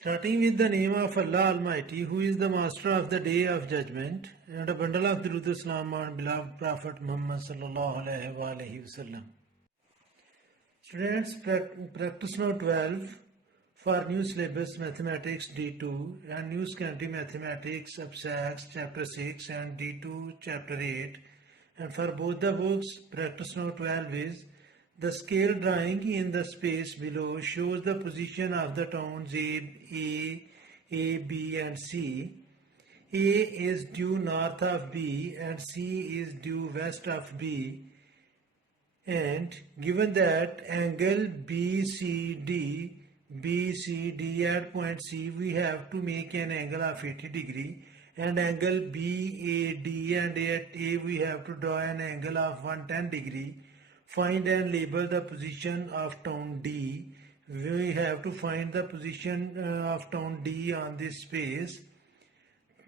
Starting with the name of Allah Almighty, who is the master of the day of judgment, and a bundle of Durud Islam on beloved Prophet Muhammad sallallahu alaihi wasallam. Students, practice note 12 for new syllabus mathematics D2 and new secondary mathematics abstracts chapter 6 and D2 chapter 8. And for both the books, practice note 12 is the scale drawing in the space below shows the position of the towns A, B and C. A is due north of B and C is due west of B. And given that angle BCD at point C, we have to make an angle of 80 degree, and angle BAD and at A we have to draw an angle of 110 degree. Find and label the position of town D. We have to find the position of town D on this space.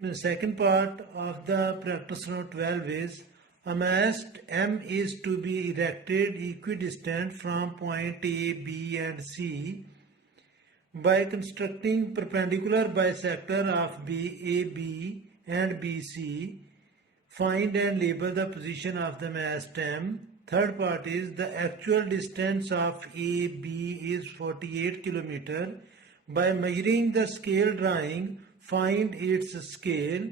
The second part of the practice note 12 is a mast M is to be erected equidistant from point A, B and C by constructing perpendicular bisector of AB and BC. Find and label the position of the mast M. Third part is the actual distance of AB is 48 km. By measuring the scale drawing, find its scale.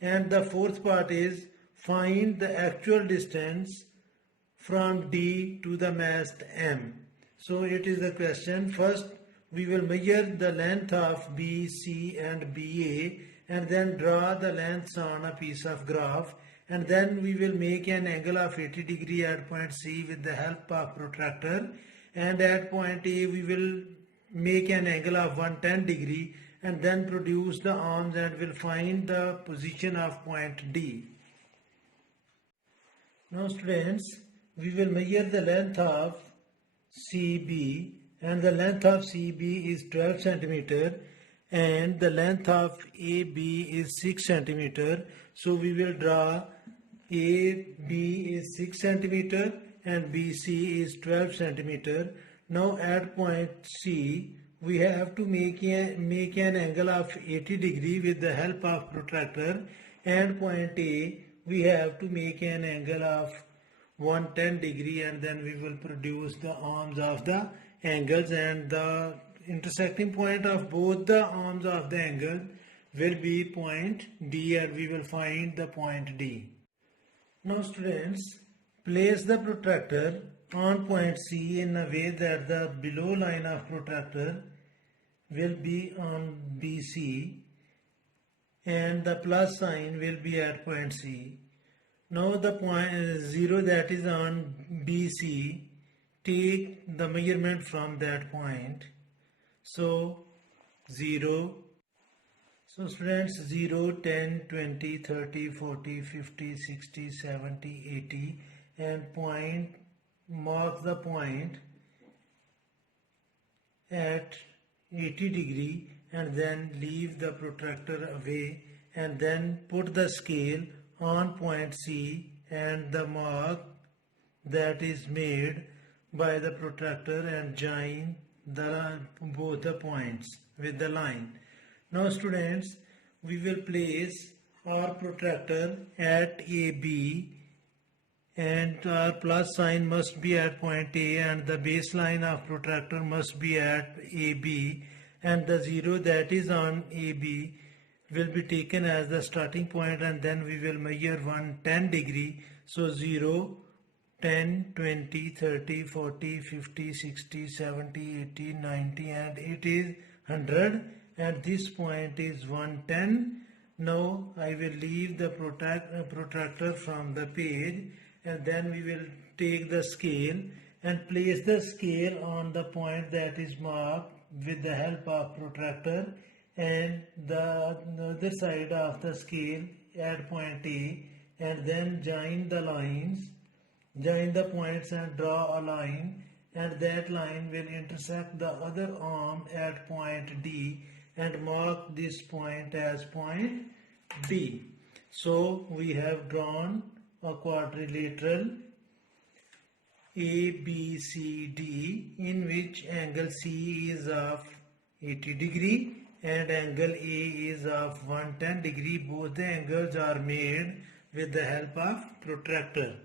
And the fourth part is find the actual distance from D to the mast M. So it is the question. First, we will measure the length of BC and BA and then draw the lengths on a piece of graph. And then we will make an angle of 80 degree at point C with the help of protractor, and at point A we will make an angle of 110 degree and then produce the arms and will find the position of point D. Now students, we will measure the length of CB, and the length of CB is 12 centimeter and the length of AB is 6 centimeter. So we will draw AB is 6 centimeter and BC is 12 centimeter. Now at point C, we have to make an angle of 80 degree with the help of protractor, and point A, we have to make an angle of 110 degree, and then we will produce the arms of the angles, and the intersecting point of both the arms of the angle will be point D, and we will find the point D. Now students, place the protractor on point C in a way that the below line of protractor will be on BC and the plus sign will be at point C. Now the point 0 that is on BC, take the measurement from that point. So 0. So students, 0, 10, 20, 30, 40, 50, 60, 70, 80 and point, mark the point at 80 degree and then leave the protractor away and then put the scale on point C and the mark that is made by the protractor and join both the points with the line. Now students, we will place our protractor at AB and our plus sign must be at point A and the baseline of protractor must be at AB, and the 0 that is on AB will be taken as the starting point, and then we will measure 110 degree. So 0, 10, 20, 30, 40, 50, 60, 70, 80, 90 and it is 100. At this point is 110. Now I will leave the protractor from the page, and then we will take the scale and place the scale on the point that is marked with the help of protractor, and the other side of the scale at point A, and then join the lines, join the points and draw a line, and that line will intersect the other arm at point D and mark this point as point B. So we have drawn a quadrilateral ABCD in which angle C is of 80 degree and angle A is of 110 degree. Both the angles are made with the help of protractor.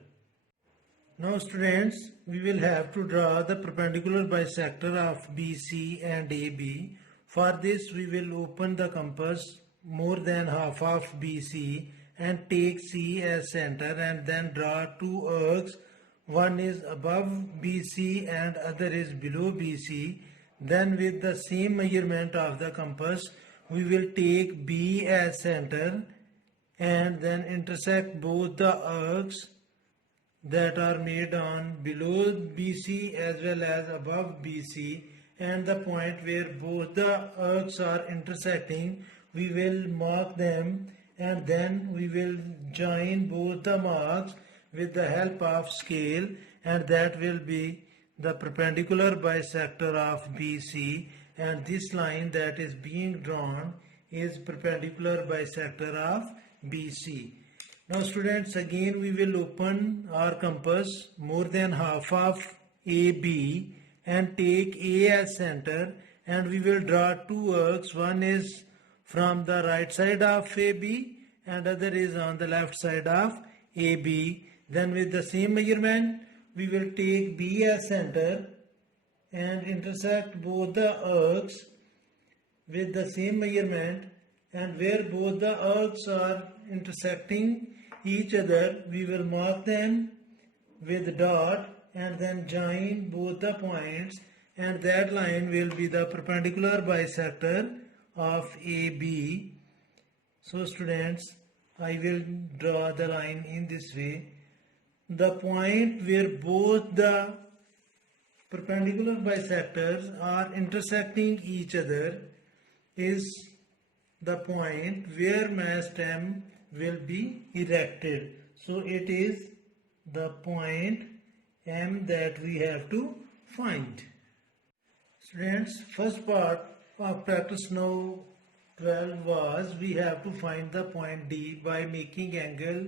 Now students, we will have to draw the perpendicular bisector of BC and AB. For this we will open the compass more than half of BC and take C as center and then draw two arcs. One is above BC and other is below BC. Then with the same measurement of the compass we will take B as center and then intersect both the arcs that are made on below BC as well as above BC, and the point where both the arcs are intersecting we will mark them and then we will join both the marks with the help of scale, and that will be the perpendicular bisector of BC, and this line that is being drawn is perpendicular bisector of BC. Now students, again we will open our compass more than half of AB and take A as center, and we will draw two arcs. One is from the right side of AB and other is on the left side of AB. Then with the same measurement we will take B as center and intersect both the arcs with the same measurement, and where both the arcs are intersecting each other we will mark them with dot and then join both the points, and that line will be the perpendicular bisector of AB. So students, I will draw the line in this way. The point where both the perpendicular bisectors are intersecting each other is the point where mast M will be erected. So it is the point M that we have to find. Students, first part of practice now 12 was we have to find the point D by making angle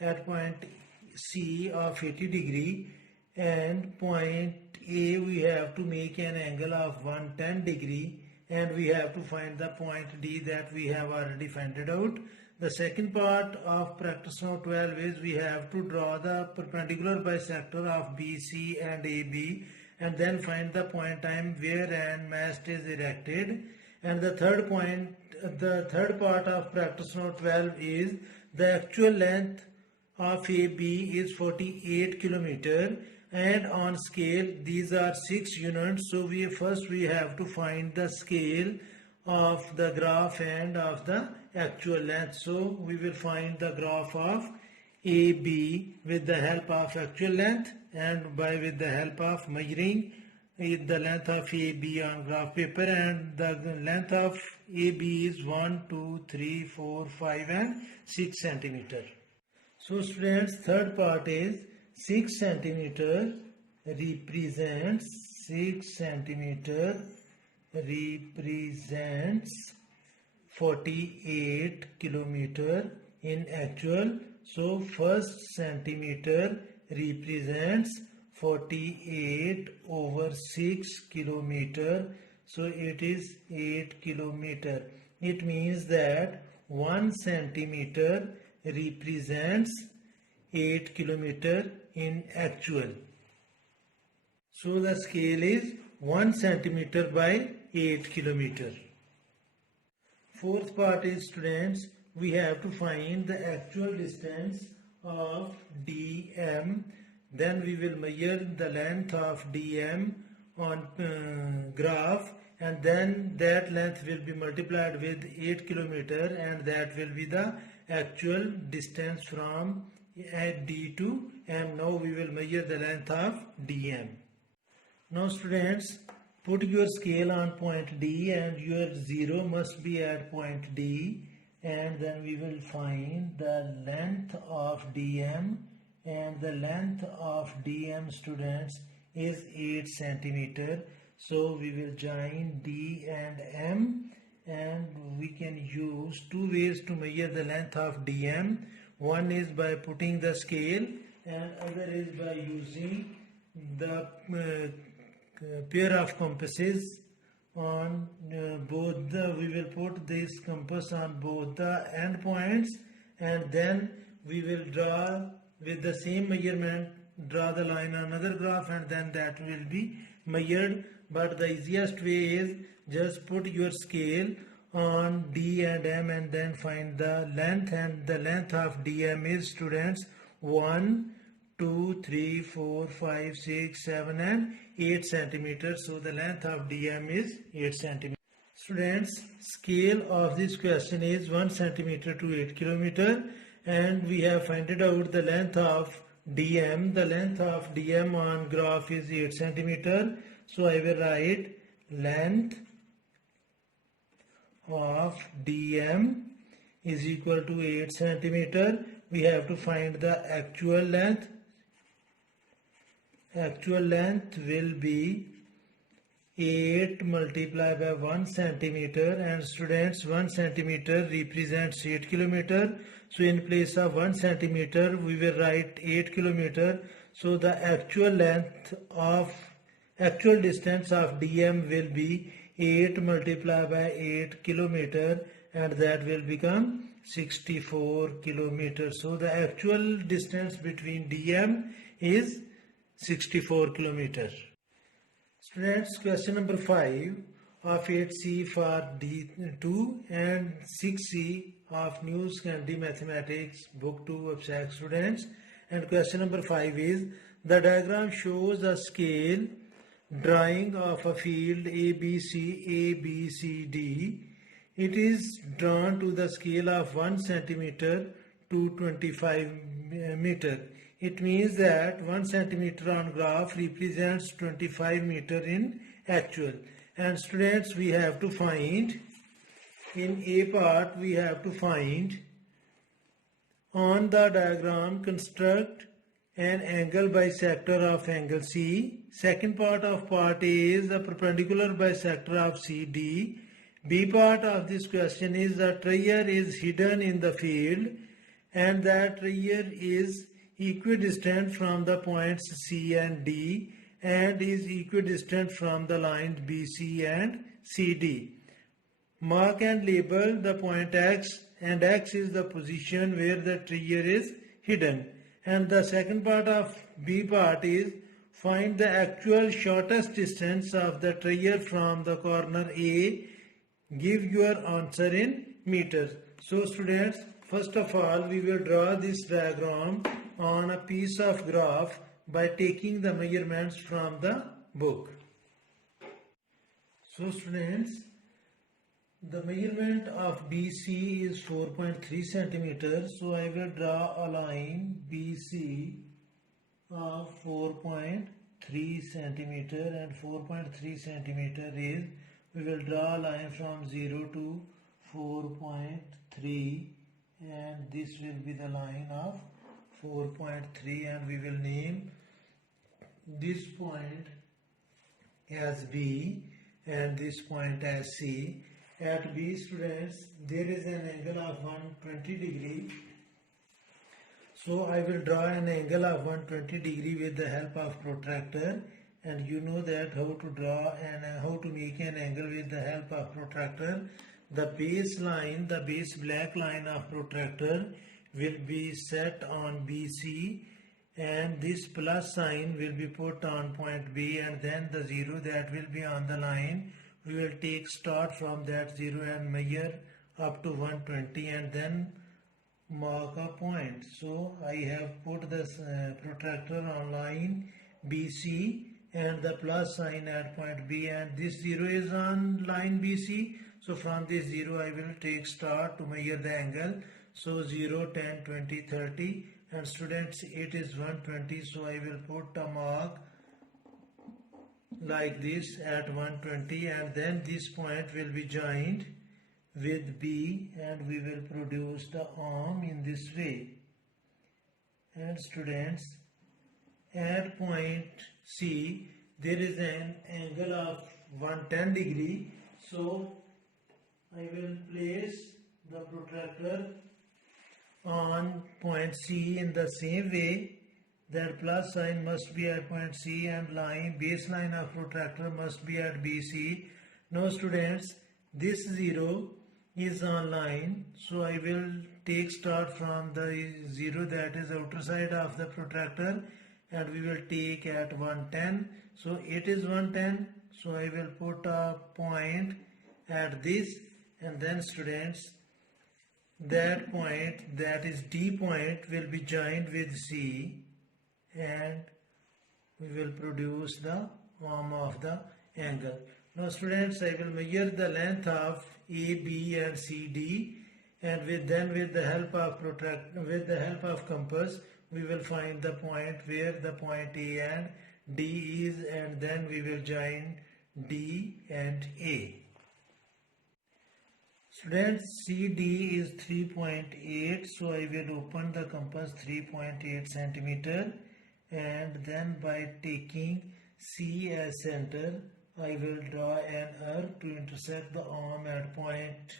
at point C of 80 degree, and point A we have to make an angle of 110 degree, and we have to find the point D that we have already found it out. The second part of practice note 12 is we have to draw the perpendicular bisector of BC and AB and then find the point M where an mast is erected. And the third part of practice note 12 is the actual length of AB is 48 kilometer, and on scale these are 6 units. So we have to find the scale of the graph and of the actual length. So we will find the graph of AB with the help of actual length and with the help of measuring the length of AB on graph paper, and the length of AB is 1, 2, 3, 4, 5 and 6 centimeter. So students, third part is 6 centimeter represents 48 kilometer in actual. So first centimeter represents 48 over 6 kilometer. So it is 8 kilometer. It means that 1 centimeter represents 8 kilometer in actual. So the scale is 1 centimeter by 8 kilometer. Fourth part is, students, we have to find the actual distance of DM. Then we will measure the length of DM on graph, and then that length will be multiplied with 8 kilometer, and that will be the actual distance from D to M. Now we will measure the length of DM. Now students, put your scale on point D and your 0 must be at point D, and then we will find the length of DM, and the length of DM, students, is 8 centimeter. So we will join D and M, and we can use two ways to measure the length of DM. One is by putting the scale, and other is by using the pair of compasses on we will put this compass on both the end points, and then we will draw with the same measurement, draw the line on another graph, and then that will be measured. But the easiest way is just put your scale on D and M and then find the length, and the length of DM is, students, 1, 2, 3, 4, 5, 6, 7 and 8 centimeters. So the length of DM is 8 centimeters. Students, scale of this question is 1 centimeter to 8 kilometer, and we have found out the length of DM. The length of DM on graph is 8 centimeter. So I will write length of DM is equal to 8 centimeter. We have to find the actual length. Actual length will be 8 multiplied by 1 centimeter, and students, 1 centimeter represents 8 kilometer. So in place of 1 centimeter we will write 8 kilometer. So the actual distance of DM will be 8 multiplied by 8 kilometer, and that will become 64 kilometers. So the actual distance between DM is 64 kilometers. Students, question number 5 of 8C for D2 and 6C of News Candy Mathematics Book 2 of SAC students. And question number 5 is, the diagram shows a scale drawing of a field ABCD. It is drawn to the scale of 1 centimeter to 25 meter. It means that 1 centimeter on graph represents 25 meter in actual. And students, we have to find, in A part, we have to find on the diagram, construct an angle bisector of angle C. Second part of part A is a perpendicular bisector of CD. B part of this question is the trier is hidden in the field, and that trier is equidistant from the points C and D and is equidistant from the lines BC and CD. Mark and label the point X, and X is the position where the trier is hidden. And the second part of B part is find the actual shortest distance of the trier from the corner A. Give your answer in meters. So students, first of all we will draw this diagram on a piece of graph by taking the measurements from the book. So students, the measurement of BC is 4.3 centimeters. So I will draw a line BC of 4.3 centimeter, and 4.3 centimeter is, we will draw a line from 0 to 4.3, and this will be the line of 4.3, and we will name this point as B and this point as C. At B, students, there is an angle of 120 degree. So I will draw an angle of 120 degree with the help of protractor, and you know that how to draw and how to make an angle with the help of protractor. The base line, the base black line of protractor will be set on BC, and this plus sign will be put on point B, and then the 0 that will be on the line. We will take start from that 0 and measure up to 120 and then mark a point. So I have put this protractor on line BC and the plus sign at point B, and this 0 is on line BC. So from this 0 I will take start to measure the angle. So 0, 10, 20, 30, and students, it is 120. So I will put a mark like this at 120, and then this point will be joined with B, and we will produce the arm in this way. And students, at point C there is an angle of 110 degree. So I will place the protractor on point C in the same way. That plus sign must be at point C, and line baseline of protractor must be at BC. Now students, this 0 is on line, so I will take start from the 0 that is outer side of the protractor, and we will take at 110. So it is 110, so I will put a point at this, and then students, that point, that is D point, will be joined with C, and we will produce the arm of the angle. Now students, I will measure the length of A, B and CD, and with the help of compass, we will find the point where the point A and D is, and then we will join D and A. Students, CD is 3.8, so I will open the compass 3.8 centimeter, and then by taking C as center, I will draw an arc to intersect the arm at point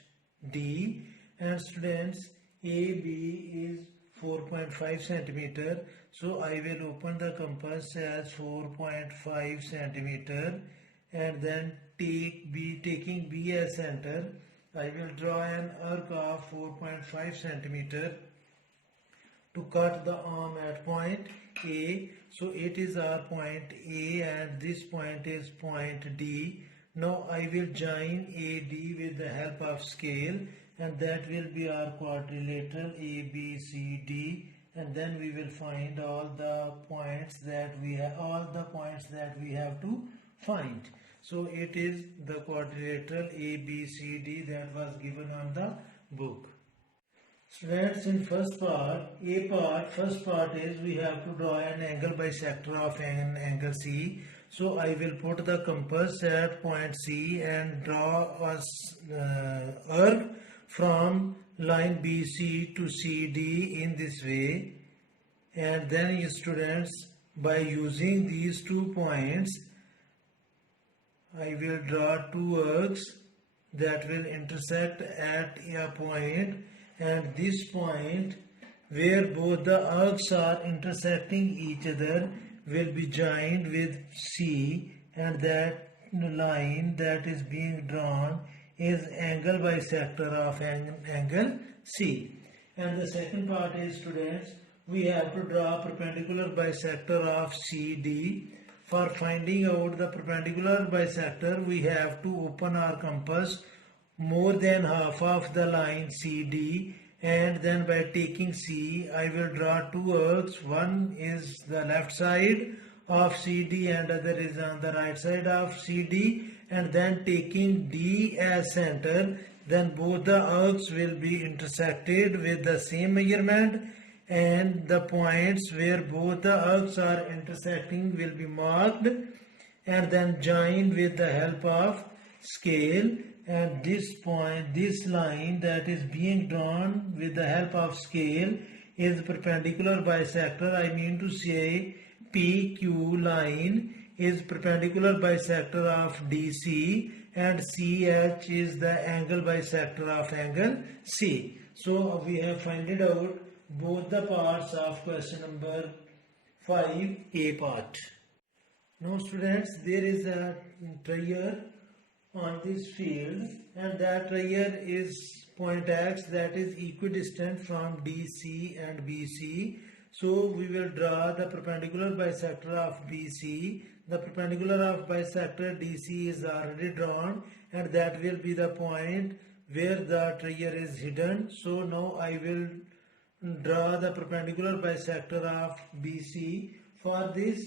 D. And students, AB is 4.5 centimeter, so I will open the compass as 4.5 centimeter, and then taking B as center, I will draw an arc of 4.5 centimeter to cut the arm at point A. So it is our point A, and this point is point D. Now I will join AD with the help of scale, and that will be our quadrilateral ABCD, and then we will find all the points that we have to find. So it is the quadrilateral ABCD that was given on the book. Students, in first part is we have to draw an angle bisector of an angle C. So I will put the compass at point C and draw a arc from line BC to CD in this way. And then students, by using these 2 points, I will draw 2 arcs that will intersect at a point, and this point where both the arcs are intersecting each other will be joined with C, and that line that is being drawn is angle bisector of angle C. And the second part is, students, we have to draw perpendicular bisector of CD. For finding out the perpendicular bisector, we have to open our compass more than half of the line CD, and then by taking C, I will draw 2 arcs. One is the left side of CD and other is on the right side of CD, and then taking D as center, then both the arcs will be intersected with the same measurement, and the points where both the arcs are intersecting will be marked and then joined with the help of scale. And this line that is being drawn with the help of scale is perpendicular bisector. I mean to say PQ line is perpendicular bisector of DC, and CH is the angle bisector of angle C. So we have found it out both the parts of question number 5, A part. Now students, there is a trier on this field, and that trier is point X that is equidistant from DC and BC. So we will draw the perpendicular bisector of BC. The perpendicular of bisector DC is already drawn, and that will be the point where the trier is hidden. So now I will draw the perpendicular bisector of BC. For this,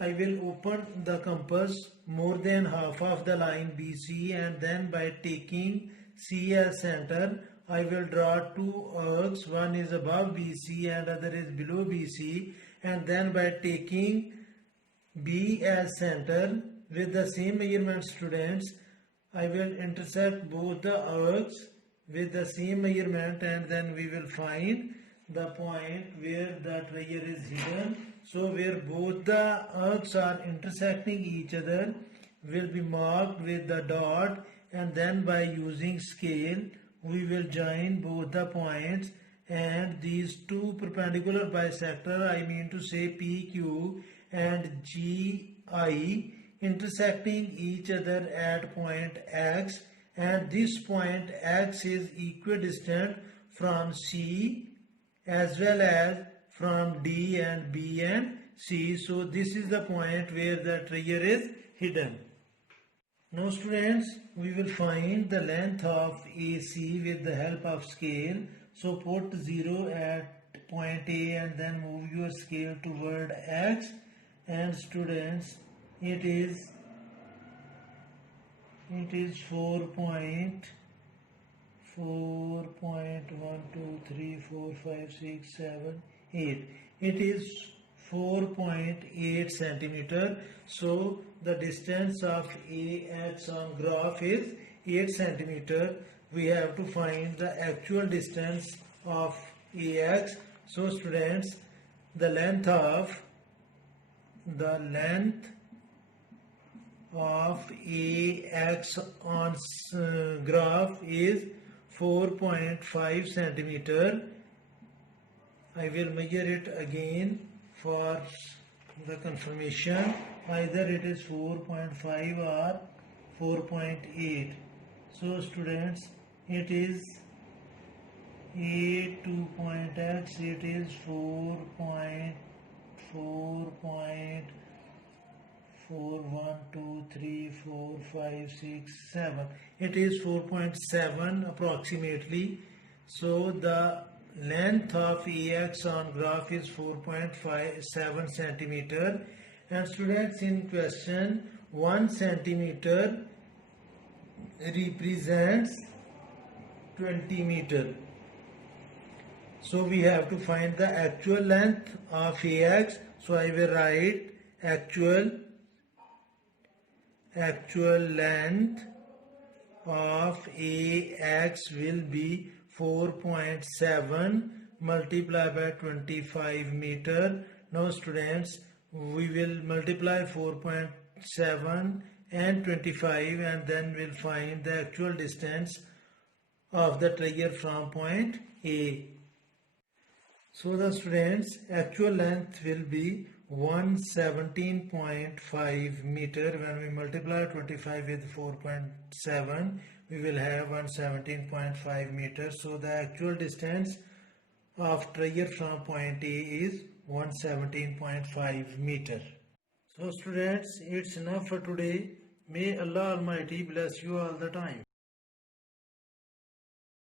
I will open the compass more than half of the line BC, and then by taking C as center, I will draw 2 arcs. One is above BC and other is below BC, and then by taking B as center with the same measurement, students, I will intersect both the arcs with the same measurement, and then we will find the point where the trier is hidden. So where both the arcs are intersecting each other will be marked with the dot, and then by using scale we will join both the points, and these 2 perpendicular bisector, I mean to say PQ and GI, intersecting each other at point X, and this point X is equidistant from C as well as from D and B and C. So this is the point where the trigger is hidden. Now students, we will find the length of AC with the help of scale. So put 0 at point A and then move your scale toward X, and students, it is 4.1, 2, 3, 4, 5, 6, 7, 8. It is 4.8 centimeter. So the distance of AX on graph is 8 centimeter. We have to find the actual distance of AX. So students, the length of AX on graph is 4.5 centimeter. I will measure it again for the confirmation. Either it is 4.5 or 4.8. So students, it is A to point X, it is 4.4. 1, 2, 3, 4, 5, 6, 7. It is 4.7 approximately. So the length of AX on graph is 4.57 centimeter. And students, in question, 1 centimeter represents 20 meter. So we have to find the actual length of AX. So I will write actual length of AX will be 4.7 multiplied by 25 meter. Now students, we will multiply 4.7 and 25 and then we'll find the actual distance of the trigger from point A. So the students, actual length will be 117.5 meter. When we multiply 25 with 4.7, we will have 117.5 meters. So the actual distance of trigger from point A is 117.5 meter. So students, it's enough for today. May Allah Almighty bless you all the time.